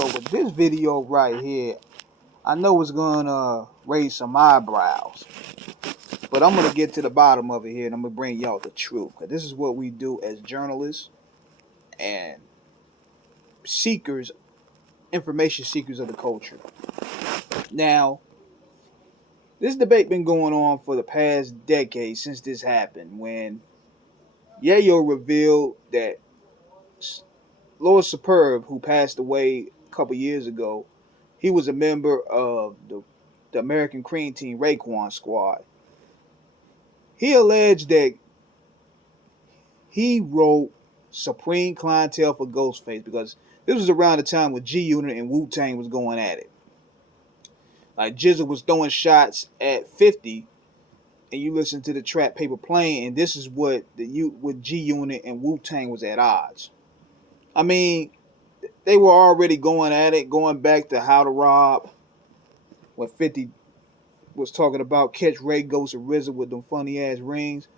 So with this video right here, I know it's gonna raise some eyebrows, but I'm gonna get to the bottom of it here, and I'm gonna bring y'all the truth. 'Cause this is what we do as journalists and seekers, information seekers of the culture. Now, this debate been going on for the past decade since this happened, when Yayo revealed that Lord Superb, who passed away a couple years ago, he was a member of the American Cream Team Raekwon squad. He alleged that he wrote Supreme Clientele for Ghostface because this was around the time when G Unit and Wu Tang was going at it. Like Jizzle was throwing shots at 50, and you listen to the track Paper Plane, and this is what with G Unit and Wu Tang was at odds. I mean, they were already going at it, going back to How to Rob, when 50 was talking about Catch Ray Ghost and RZA with them funny ass rings,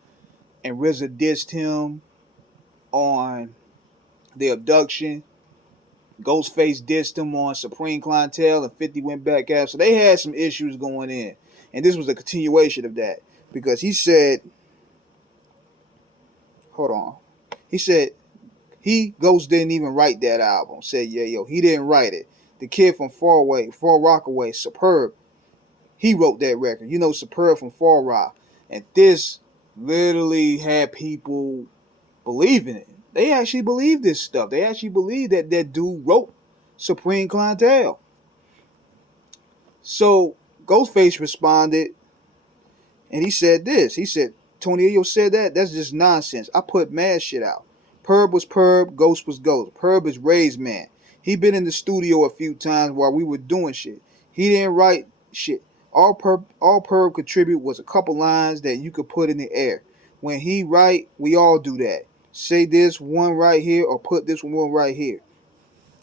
and RZA dissed him on the abduction. Ghostface dissed him on Supreme Clientele, and 50 went back out. So they had some issues going in. And this was a continuation of that. Because he said, hold on. He said, Ghost didn't even write that album. Said, yeah, yo, he didn't write it. The kid from Far Rockaway, Superb, he wrote that record. You know, Superb from Far Rock. And this literally had people believing it. They actually believe this stuff. They actually believe that that dude wrote Supreme Clientele. So Ghostface responded, and he said this. He said, Tony Ayo said that? That's just nonsense. I put mad shit out. Perb was Perb, Ghost was Ghost. Perb is Ray's man. He been in the studio a few times while we were doing shit. He didn't write shit. All Perb contribute was a couple lines that you could put in the air. When he write, we all do that. Say this one right here or put this one right here.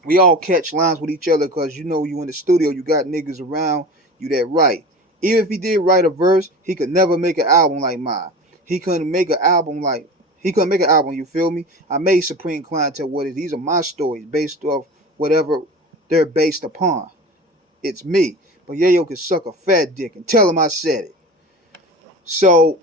We all catch lines with each other because you know you in the studio, you got niggas around you that write. Even if he did write a verse, he could never make an album like mine. He couldn't make an album, you feel me? I made Supreme Clientele what it is. These are my stories based off whatever they're based upon. It's me. But Yayo could suck a fat dick and tell him I said it. So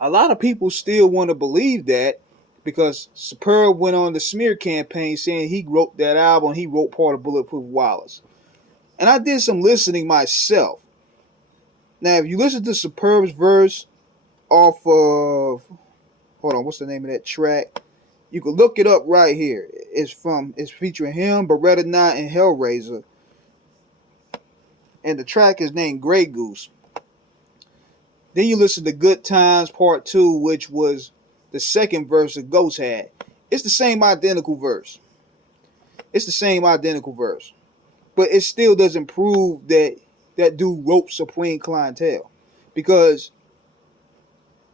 a lot of people still want to believe that, because Superb went on the smear campaign saying he wrote that album, he wrote part of Bulletproof Wallace. And I did some listening myself. Now, if you listen to Superb's verse off of, hold on, what's the name of that track? You can look it up right here. It's featuring him, Beretta 9, and Hellraiser. And the track is named Grey Goose. Then you listen to Good Times Part 2, which was the second verse that Ghost had. It's the same identical verse. It's the same identical verse. But it still doesn't prove that that dude wrote Supreme Clientele. Because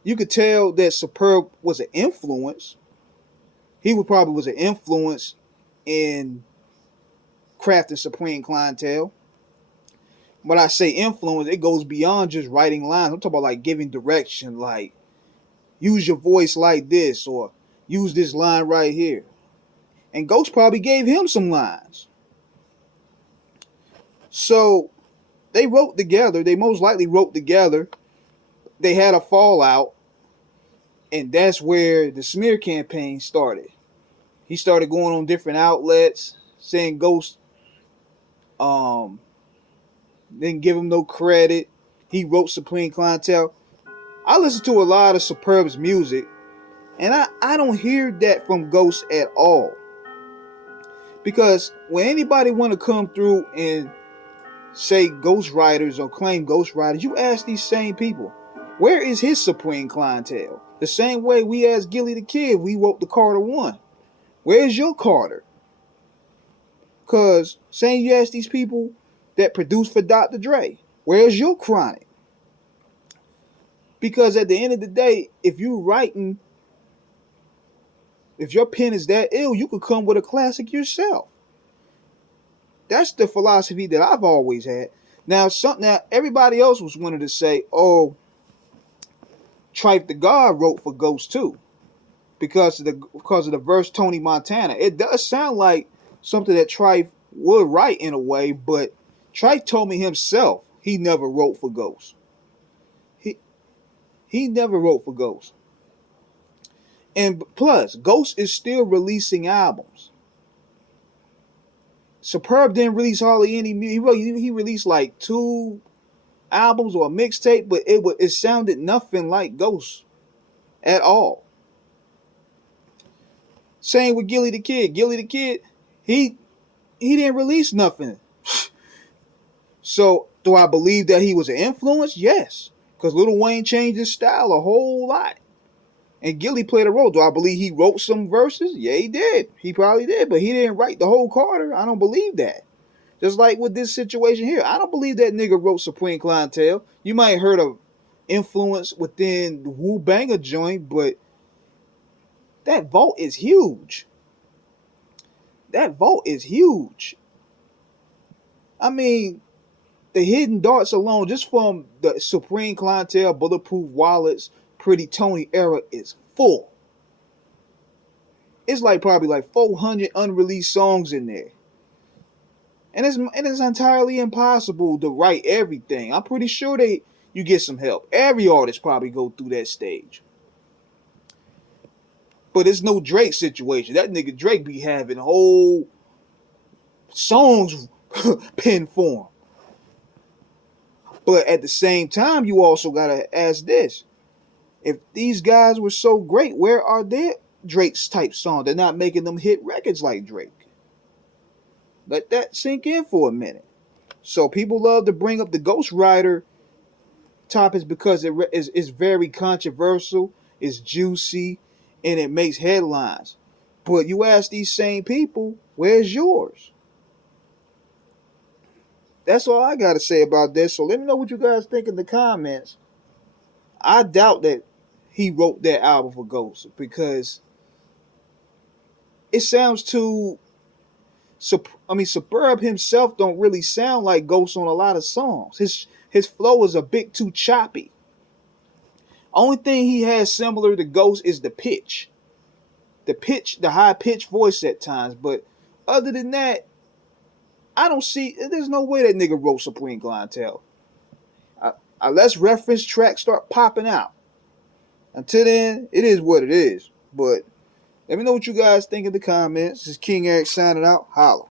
you could tell that Superb was an influence. He probably was an influence in crafting Supreme Clientele. When I say influence, it goes beyond just writing lines. I'm talking about like giving direction, like use your voice like this, or use this line right here. And Ghost probably gave him some lines. So they wrote together. They most likely wrote together. They had a fallout. And that's where the smear campaign started. He started going on different outlets saying Ghost didn't give him no credit. He wrote Supreme Clientele. I listen to a lot of Superb's music, and I don't hear that from Ghost at all. Because when anybody want to come through and say ghostwriters or claim ghostwriters, you ask these same people, where is his Supreme Clientele? The same way we asked Gilly the Kid, we wrote the Carter 1. Where's your Carter? Because saying you ask these people that produced for Dr. Dre, where's your Chronic? Because at the end of the day, if you writing, if your pen is that ill, you could come with a classic yourself. That's the philosophy that I've always had. Now everybody else was wanting to say, oh, Trife the God wrote for Ghost too, because of the verse Tony Montana. It does sound like something that Trife would write in a way, but Trice told me himself he never wrote for Ghost. He he never wrote for Ghost. And plus, Ghost is still releasing albums. Superb didn't release hardly any music. He released like 2 albums or a mixtape, but it sounded nothing like Ghost at all. Same with Gilly the Kid. Gilly the Kid, he didn't release nothing. So do I believe that he was an influence? Yes, because Lil Wayne changed his style a whole lot, and Gilly played a role. Do I believe he wrote some verses? Yeah, he did. He probably did, but he didn't write the whole Carter. I don't believe that. Just like with this situation here, I don't believe that nigga wrote Supreme Clientele. You might have heard of influence within the Wu Banger joint, but that vault is huge. That vault is huge. I mean, the hidden darts alone, just from the Supreme Clientele, Bulletproof Wallets, Pretty Tony era, is full. It's like probably like 400 unreleased songs in there. And it's entirely impossible to write everything. I'm pretty sure you get some help. Every artist probably go through that stage. But it's no Drake situation. That nigga Drake be having whole songs pen form. But at the same time, you also gotta ask this: if these guys were so great, where are their Drake's type songs? They're not making them hit records like Drake. Let that sink in for a minute. So people love to bring up the Ghostwriter topics because it's very controversial, it's juicy, and it makes headlines. But you ask these same people, where's yours? That's all I got to say about this. So let me know what you guys think in the comments. I doubt that he wrote that album for Ghost because it sounds too. Superb himself don't really sound like Ghost on a lot of songs. His flow is a bit too choppy. Only thing he has similar to Ghost is the pitch. The high pitched voice at times. But other than that, I don't see. There's no way that nigga wrote Supreme Clientele. Unless reference tracks start popping out. Until then, it is what it is. But let me know what you guys think in the comments. This is King Eric signing out. Holla.